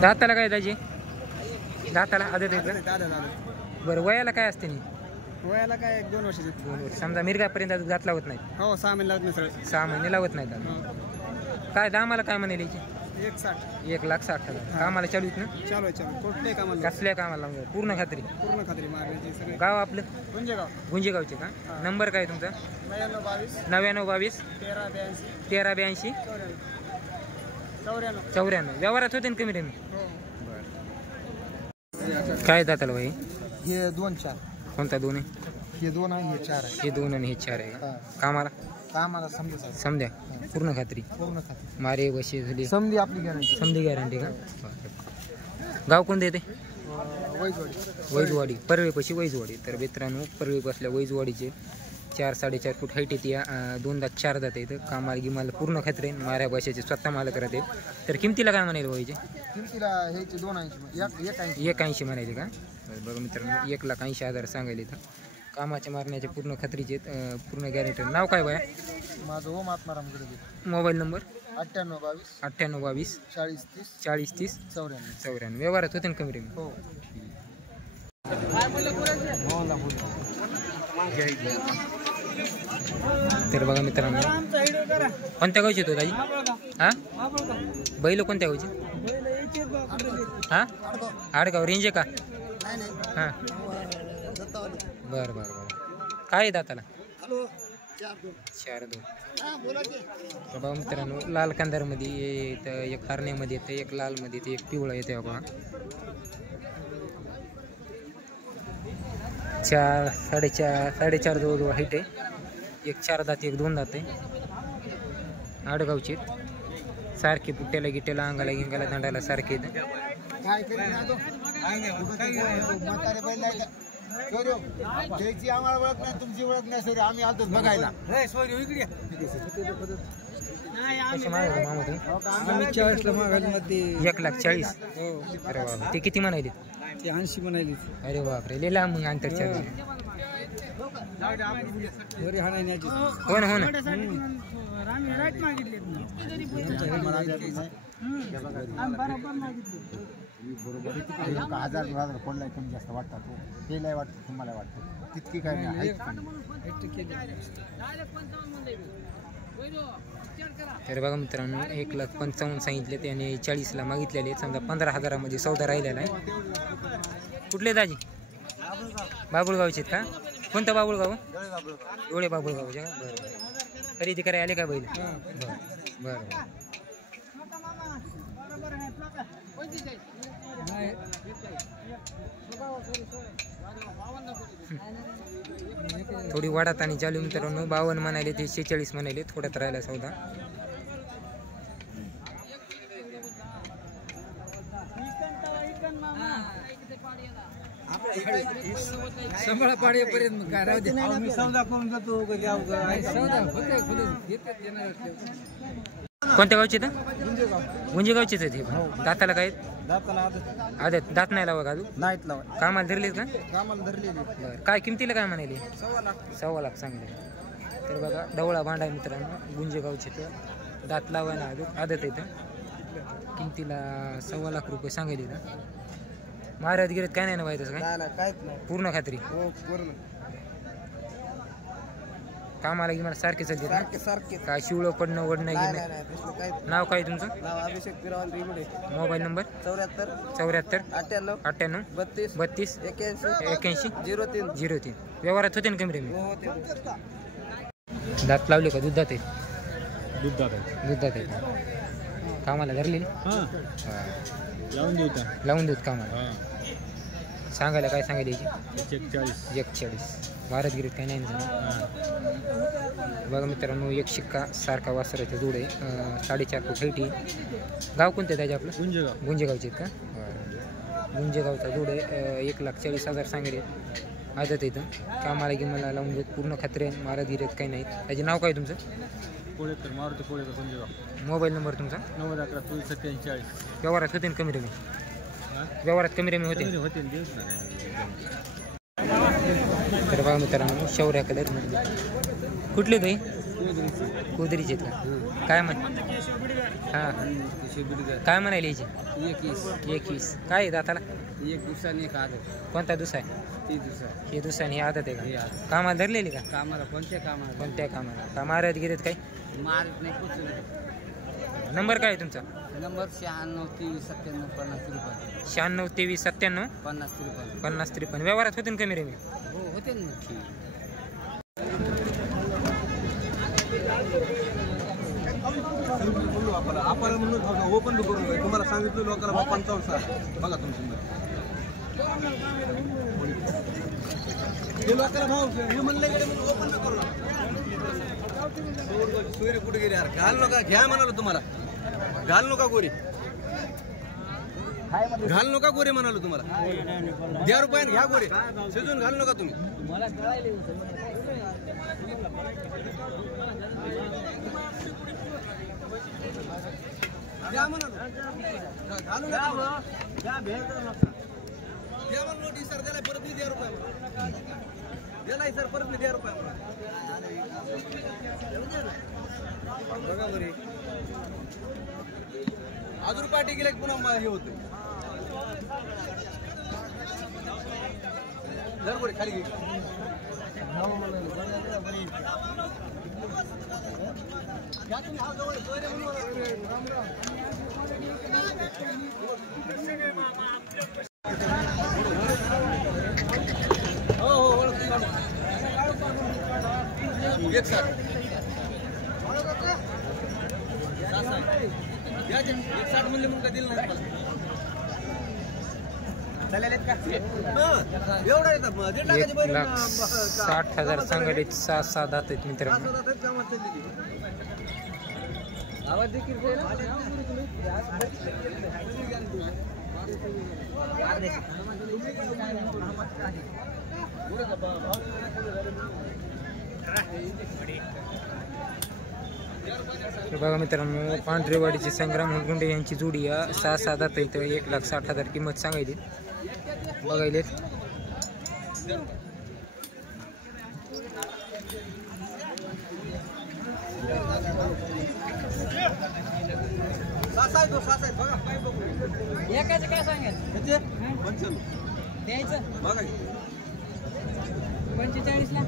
दाताला काय दाजी? दाताला आदत आहे का? बरं वयाला काय असते नाही? वयाला काय 1-2 वर्षाचे. 2 वर्ष समजा मिरगापर्यंत दात लावत नाही. हो 6 महिने लावत नाही सर. 6 महिने लावत नाही दात. काय दामाला काय म्हणाले याची? 1,60. 1,60,000. कामाला चालू आहेत ना? चालू आहे कुठले कामाला? कसल्या कामाला लावून पूर्ण खात्री? पूर्ण खात्री मारण्याची सगळे. गाव आपलं गुंजेगाव. गुंजेगावचे का? नंबर काय तुमचा? 9922 1382 94. व्यवहारात होते ना कमी कमी? काय दाताला भाई? हे 2-4. कोणता 2 आहे? हे 2 आहे, हे 4 आहे. हे 2 आणि हे 4 आहे का? कामाला समजा समद्या पूर्ण खात्री? पूर्ण खात्री. मारे वशी झाली समधी आपली गॅरंटी. समधी गॅरंटी का? गाव कोणते येते? वैजवाडी. परवेपाशी वैजवाडी. तर मित्रांनो परवे बसल्या वैजवाडीचे 4-4.5 फूट हाईट येते. 2 दात 4 दात येतं. कामाला गिमाला पूर्ण खात्री. माऱ्या बशाचे स्वतः मालक राहते. तर किमतीला काय म्हणाले व्हायचे? किमतीला ह्याचे 280. 180 म्हणायचे का? बघा मित्रांनो 1,80,000 सांगायले तर कामाच्या मारण्याचे पूर्ण खात्रीचे पूर्ण गॅरंटी. नाव काय बाया? माझं ओम आत्माराम गडगे. Mobile number? 9822 40 30 94. व्यवहारात होते ना कमी रेमी? हो. तर बघा मित्रांनो कोणत्या गावचे तो दाजी? हा बैल कोणत्या गावचे? हा आडगाव रेंज आहे का? हां बरं. काय आहे दाताला? 4-2. बघा मित्रांनो लाल कांदारमध्ये येतं, एक हरण्यामध्ये येतं, एक लालमध्ये येते, एक पिवळा येते. बघा 4-4.5 जवळजवळ हाईट आहे. एक 4 दात एक 2 दात आहे. आडगावचे सारखे पुट्ट्याला गिट्ट्याला अंगाला गिंगाला दांडाला सारखे येतं. आम्हाला ओळख नाही, तुमची ओळख नाही सर. आम्ही आलतोच बघायला. 1,40,000. अरे बाबा ते किती म्हणाले? 80 म्हणाली. अरे बापरे लिहिला मग अंतरच्या. हो ना 1000 कोणला कमी जास्त वाटतात. हे नाही वाटतं तुम्हाला वाटतं तितकी काय नाही. तर बघा मित्रांनो 1,55,000 सांगितले ते आणि 40ला मागितलेले. समजा 15,000 सौदा राहिलेला आहे. कुठले दाजी? बाबुळगावचे का? कोणतं बाबुळगाव? डोळे बाबुळगावचे का? बरं. खरेदी करायला आले का बैल? बरं. थोडी वाढत आणि चालू मित्रांनो 52 म्हणाले ते 46 म्हणाले. थोड्यात राहिला सौदा. कोणत्या गावचे तर? गुंजेगावचेच आहेत. दाताला काय? आदत दात नाही लावा का? नाहीत लावा. कामाला धरलेत का? कामाला धरलेली. बरं. काय किमतीला काय म्हणाले? 1,15,000 सांगले. तर बघा डवळा भांडा मित्रांनो गुंजेगावचे तर दात लावायला आदत येतं. किमतीला 1,15,000 रुपये सांगायले ना. महाराज गिरीत काय नाही ना व्हायचं काय? पूर्ण खात्री? कामाला की मला सारखे चालते ना? काय शिवळं पडणं वडणं गिरणं? नाव काय तुमचं? अभिषेक पिरावल रिमुडे. Mobile number? 74 98 32 81 03. व्यवहारात होते ना कमी रेमी? दात लावले का? दुधात आहे? दुधात आहे का? कामाला धरले? लावून देत कामाला. सांगायला काय सांगायला याची? 1,40. भारत गिरीत काही नाही. बघा मित्रांनो 1 शिक्का सारखा वासराचे जोड आहे. 4.5 फूट हाईट. गाव कोणतं त्याचे आपलं? गुंजेगावचे आहेत का? गुंजेगावचा जोड आहे. 1,40,000 सांगेल. आदत येतं. कामाला की मला लावून देत पूर्ण खात्री आहे. महाराज गिरीत काही नाही. त्याचे नाव काय तुमचं? मारुती कोळेकर गुंजेगाव. मोबाईल नंबर तुमचा? 9011 व्यवहारात होते ना कमी रेमी? व्यवहारात कमी रेमी होते. तर बघा मित्रांनो शौर्या कलर कुठले ते? कुदरीचे आहेत का? काय म्हण हां काय म्हणाले याची 21 काय आहे दाताला? एक दिवसाने एक आदत कोणता दुसरा आहे? ती दुसरा हे दुसरा ही आदत आहे का? कामाला धरलेली का? कामाला कोणत्या कामाला कोणत्या कामाला का मारत गिरत काही? मारत नाही कुठं नाही. नंबर काय आहे तुमचा? नंबर 96 23 97 50 रुपये 96 23 97 50 रुपये 50 53 व्यवहारात होते ना कमी रे मी? हो होते ना नक्की. आपण म्हणून ओपन करून तुम्हाला सांगितलं लोकांना 55 बघा तुमचं हे लोकांना भाव हे म्हणले गेले म्हणून ओपन न करू सूर्य कुठे गेले यार घाल नका घ्या म्हणालो तुम्हाला घाल नका गोरी घाल नका गोरे म्हणालो तुम्हाला द्या रुपयाने घ्या गोरे शिजून घाल नका तुम्ही द्या म्हणालो घालू नका द्या म्हणून नोटीस सर त्याला परत नाही द्या रुपया द्यालाय सर परत नाही द्या रुपया बघा बरे अजून पाठी गेल्या पुन्हा हे होतं जर बरे खाली घे हो एक साथ म्हणले मग का दिलं नाही एवढा येतात 1,60,000 सांगायले 6-7 दात आहेत मित्रांनो. आवाज देखील बघा मित्रांनो पांढरेवाडीचे संग्राम गुंडे यांची जोडी या 6-6 दात आहेत 1,60,000 किंमत सांगायली बघायलेत. एकाच काय सांगेल द्यायचं बघा 45 ला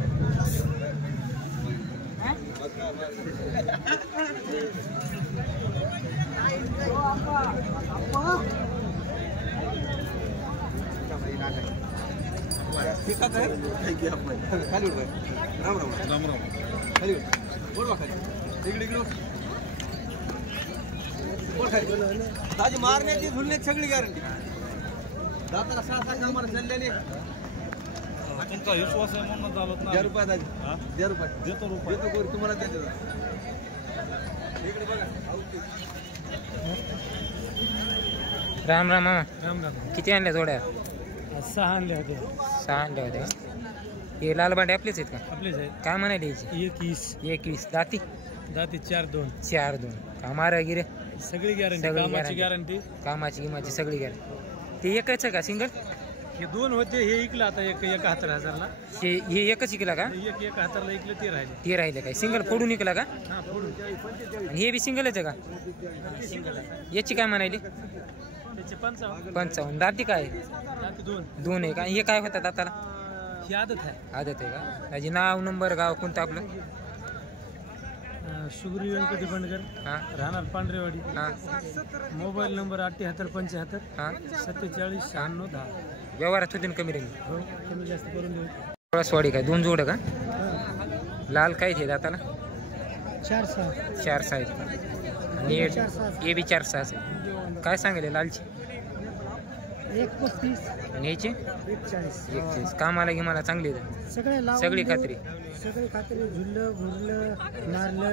ठीक आहे थँक्यू खाली राम राम राम राम खाली बोलवा खाली इकडे इकडे ताजी मारण्याची झुलण्याची सगळी गॅरंटी दाताला 6-7 कामाला चाललेली तुमचा विश्वास आहे म्हणून चालत ना. 10 रुपये दाजी 10 रुपये देतो रुपये देतो गोरी तुम्हाला देतो इकडे बघा राम राम मामा राम राम किती आणल्या जोड्या? 6 आणले होते 6 आणल्या होत्या. हे लालबांडे आपलेच आहेत का? आपलेच आहेत. काय म्हणाले याची? 21 दाती दाती 4-2 4-2 कामारा गिरे सगळी गॅरंटी सगळी कामाची गॅरंटी. गॅरंटी कामाची गिमाची सगळी गॅरंटी. ते एकच आहे का सिंगल? हे 2 होते हे इकलं आता एक 71,000ला हे एकच इकला का? एक 71,000ला इकलं ते राहिले. ते राहिले काय सिंगल फोडून इकला का? हा फोडून आणि हे बी सिंगलच आहे का? सिंगल आहे याची काय म्हणाली? त्याचे 55 दाती काय? दाती 2 आहे का? हे काय होतात दाताला? ही आदत आहे. आदत आहे का? त्याचे नाव नंबर गाव कोणतं आपलं? सुग्री व्यंकटी बंडकर हां राहणार पांढरेवाडी. हां मोबाईल नंबर 7875 हां 47 96 10. व्यवहारात होते ना कमी रेंज? हो कमी जास्त करून देऊ. वाडी काय 2 जोड का? लाल काय ते दाताला? 4-6 4-6 आहेत आणि हे बी 4-6 आहे. काय सांगेल लालची? 135 आणि याची 41. कामाला गिमाला चांगली आहे सगळे सगळी खात्री. सगळे खात्री झुललं घुरलं मारलं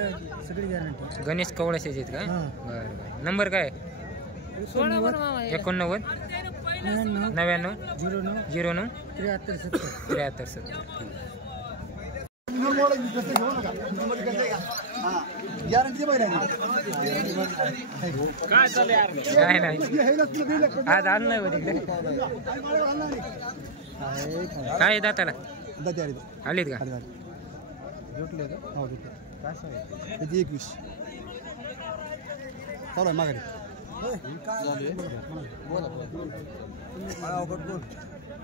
सगळी गॅरंटी. गणेश कवळाचे आहेत का? हां. बरं बरं. नंबर काय? 89 99 09 73 70. काय चालू यार? काय नाही आज आलं नाही होते काय दाताला आलेत का? किती 21 चालू आहे माघारी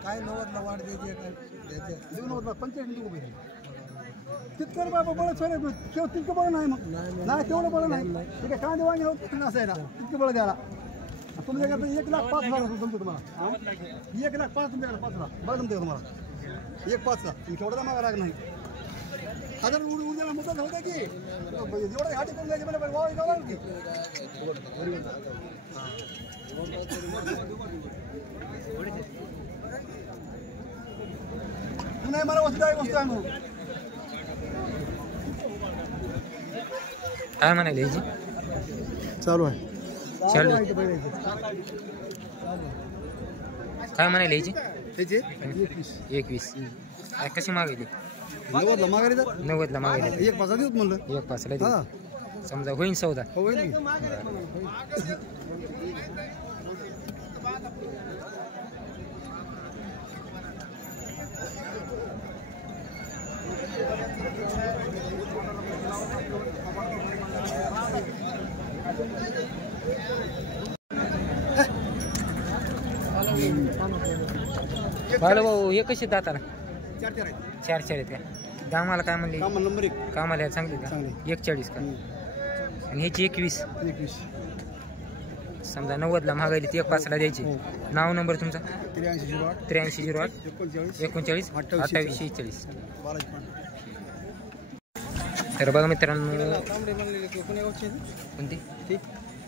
काय 90ला वाढ द्यायची काय 90ला 85 उभे तितकं बाबा बळ सर तितकं बळ नाही मग नाही तेवढं बळ नाही ठीक आहे कांदे वांगे असं आहे ना तितकं बळ द्यायला तुमच्याकडे 1,05,000 जमतो तुम्हाला 1,05,000 तुमच्याकडे 5,000 बरं जमते तुम्हाला 1,05,000 तुम्ही केवढा मागा राग नाही हजार उद्याला मुद्दा होता की एवढं हाती करून द्यायचे मला वाव जाऊ की नाही मला वस्तू आहे म्हणून काय म्हणाले याची चालू आहे चालू काय म्हणाले याची त्याचे 21 कशी मागायली 90ला माघारी 90ला मागायली 1,5,000 देऊत म्हणलं 1,5,000 देऊ. समजा होईन सौदा होईल की बाळू भाऊ हे कसे दाताला 4 आहे 4 आहेत का दामाला काय म्हणले कामाला नंबर 1 कामाला चांगली का चांगली. 41 का आणि ह्याची 21 21 समजा 90ला मागायली ती 1,5,000 द्यायची नाव नंबर तुमचा 8308 8308 39 39 28 41 बालाजी पांडे तर बघा मित्रांनो तांबडे बनलेले ते कोणी गावचे कोणती ठीक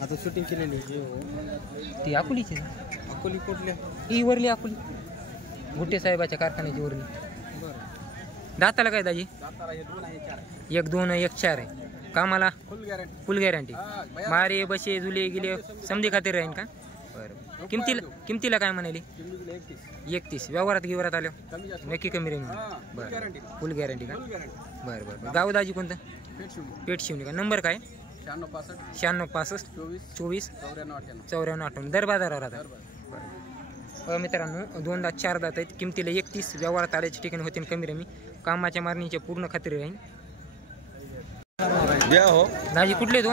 आता शूटिंग केलेली ती अकोलीची अकोली कुठल्या ही वरली अकोली गुट्टे साहेबाच्या कारखान्याची वरली दाताला काय दाजी दाताला हे 2 आहे 4 आहे 1 2 1 4 आहे कामाला फुल गॅरंटी फुल गॅरंटी मारे बसे जुले गेले समधी खातीर राहीन का बरं किमतीला काय म्हणाली 31 व्यवहारात गिवरात आलो कमी जास्त नक्की कमी राहील बरं फुल गॅरंटी का बरं बरं गाव दाजी कोणतं पेठ शिवणी का नंबर काय 96 65 24 94 98 दर बाजारावर राहतात बरं मित्रांनो 2 दात 4 दात आहेत किमतीला 31 व्यवहारात आल्याच्या ठिकाणी होते कमी रमी कामाच्या मारणीच्या पूर्ण खात्री राहील द्या हो दाजी कुठले तो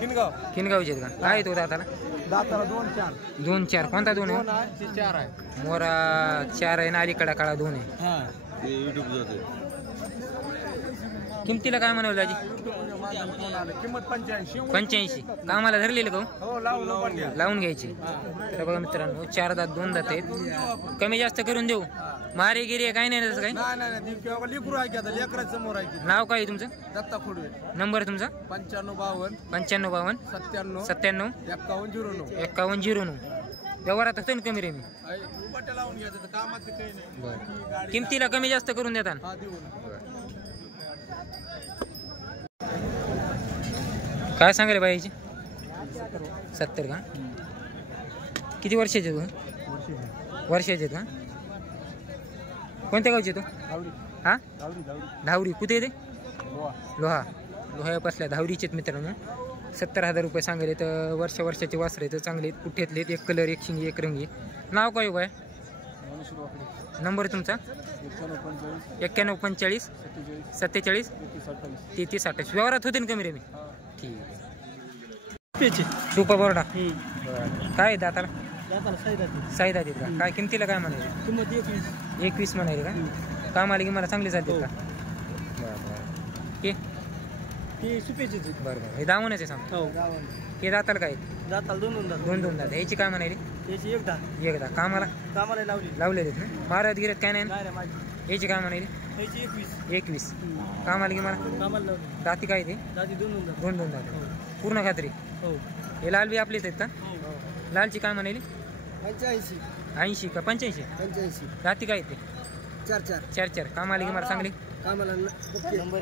किनगाव किनगावचे आहेत का काय तो दाताला दाताला 2 4 2 4 कोणता 2 आहे 4 आहे मोरा 4 आहे ना अलीकडा काळा 2 आहे हां ते YouTube जाते किमतीला काय म्हणावं दाजी किंमत 85 कामाला धरलेलं का हो लावून घ्यायची तर बघा मित्रांनो 4 दात 2 दात आहेत कमी जास्त करून देऊ मारे गिरे काय नाही तसं काही नाही लेकरू आहे की आता लेकराच्या समोर आहे की नाव काय तुमचं दत्ता खोडवे नंबर तुमचा 95 95 52 97 97 51 51 व्यवहारात होतं ना कमी रे मी उपाट्या लावून घ्यायचं तर कामात ते काही नाही बरं किमतीला कमी जास्त करून देता हा देऊ काय सांगायला बाईची 70 का किती वर्षाचे तू वर्षाचे का कोणत्या गावचे तू हा धावरी कुठे येते लोहा बसल्या धावरीचेत मित्रांनो 70,000 रुपये सांगले तर वर्षाचे वासरे तर चांगले कुठेतले एक कलर एक शिंगी एक रंगी नाव काय बाय नंबर तुमचा 91 45 47 33 28 व्यवहारात होते ना कमी रे मी ठीक सुपर बोर्डा काय दाताला साई दातीत का काय किमतीला काय म्हणायचे किंमत 21 म्हणायचे का कामाला की मला चांगली चालते का बरं ती सुपेची बरं हे दामूनच आहे सांग हो हे दाताला काय जाताल 2 दात 2 दात याची काय म्हणायली त्याची एकदा कामाला लावली लावलेले ना महाराज गिरत काय नाही ना नाही रे माझी याची काय म्हणायली त्याची 21 कामाला की मला कामाला लावली दाती काय ते दादी 2 दात 2 दात पूर्ण खात्री हो हे लाल बी आपलेच आहेत का लालची काय म्हणाली 85 80 का 85 दाती काय ते 4 कामाला की मला चांगली कामाला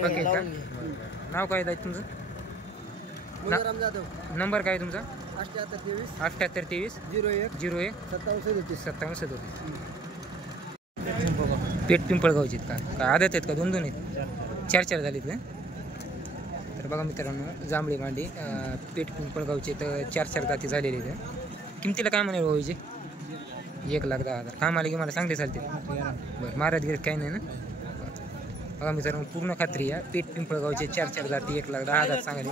ओके का नाव काय दादा तुमचं नंबर काय तुमचा 78 23 01 57 पेठ पिंपळगावचे आहेत काय आदत आहेत का 2 आहेत 4 झालेत का तर बघा मित्रांनो जांभळी मांडी पेठ पिंपळगावचे तर 4 जाती झालेले आहेत किमतीला काय म्हणाल व्हायचे 1,10,000 कामाला की मला चांगले चालते बरं महाराज गिरत काही नाही ना बघा मित्रांनो पूर्ण खात्री आहे. पेट पिंपळगावचे 4 जाती 1,10,000 सांगाले.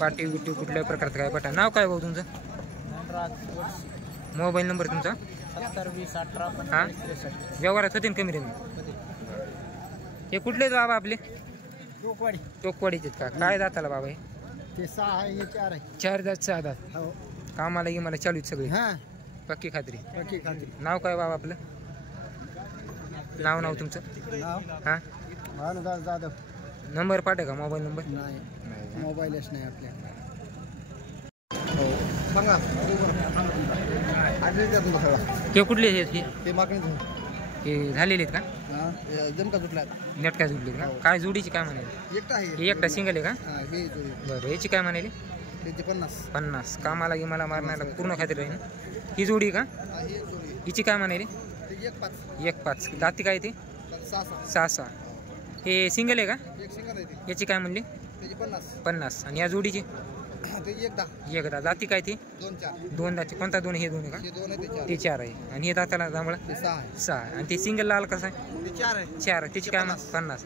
पाटी बिटी कुठल्याही प्रकारचं काय पटा. नाव काय भाऊ तुमचं? मोबाईल नंबर तुमचा? 70 हां व्यवहारात होते ना कमी रेंज? हे कुठले बाबा आपले? टोकवाडी टोकवाडीचे का? काय जाताला बाबा हे? ते 6 आहे हे 4 आहे. 4 दात 6 दात. हो कामाला की मला चालू आहेत सगळे हां पक्की खात्री. बाकी खात्री. नाव काय बाबा आपलं? नाव तुमचं? नाव हां भानुदास जाधव. नंबर पाठवा का मोबाईल नंबर? नाही मोबाईलच नाही आपल्याकडे. सांगा आधी द्या तुला सगळा हे कुठले आहेत हे? ते मागणी हे झालेले आहेत का? हां जमका तुटला नेटका जुडले का? काय जोडीची काय म्हणाली? एकटा आहे हे एकटा सिंगल आहे का? हां हे जोडी. बरं याची काय म्हणाली? त्याचे 50. 50. कामाला की मला मारण्याला पूर्ण खात्री राहील. ही जोडी का? हां हे जोडी हिची काय म्हणाली? ते 1-5 1-5. दाती काय ते? 6-6 6-6. हे सिंगल आहे का? एक सिंगल आहे ते याची काय म्हणली? त्याची 50. 50. आणि या जोडीची? ते 1-10 एकदा दाती काय ती? 2-4 दोन दाती. कोणता दोन? हे दोन आहे का? हे 2 आहे ते 4 ते 4 आहे. आणि हे दाताला जांभळा? ते 6 आहे 6. आणि ते सिंगल लाल कसं आहे? ते 4 आहे 4. त्याची काय? 50.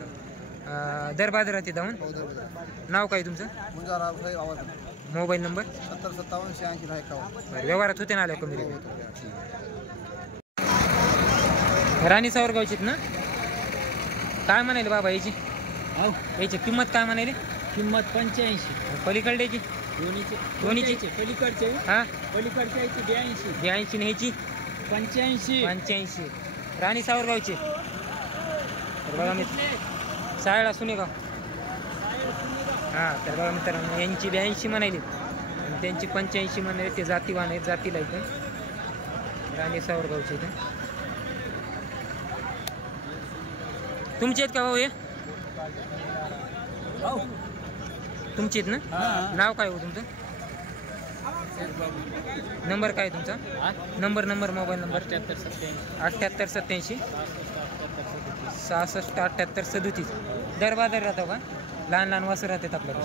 दर बाजारात ते जाऊन. नाव काय तुमचं? मुंजारा साहेब आवाज मोबाईल नंबर? 70-57-86-51. बरं व्यवहारात होते ना आल्या कमी रेट? राणी सावरगावचीत ना? काय म्हणाले बाबा याची? याची किंमत काय म्हणाले? किंमत 85. पलीकडल्याची? दोन्हीची? पलीकडचे हां पलीकडच्या 82. 82 ह्याची? 85. 85. राणी सावरगावची. तर बघा मी सायळा सुनेगाव. हां तर बघा मित्रांनो यांची 82 म्हणाली आणि त्यांची 85 म्हणाले. ते जातीवान आहेत जातीला इथं राणी सावरगावचे इथं. तुमचे आहेत का भाऊ हे? तुमचे आहेत ना? नाव काय हो तुमचं? नंबर काय तुमचा? Number mobile number? 78-87 66 78 37. दर बाजार राहतो का? लहान वासर राहतात आपल्याकडे.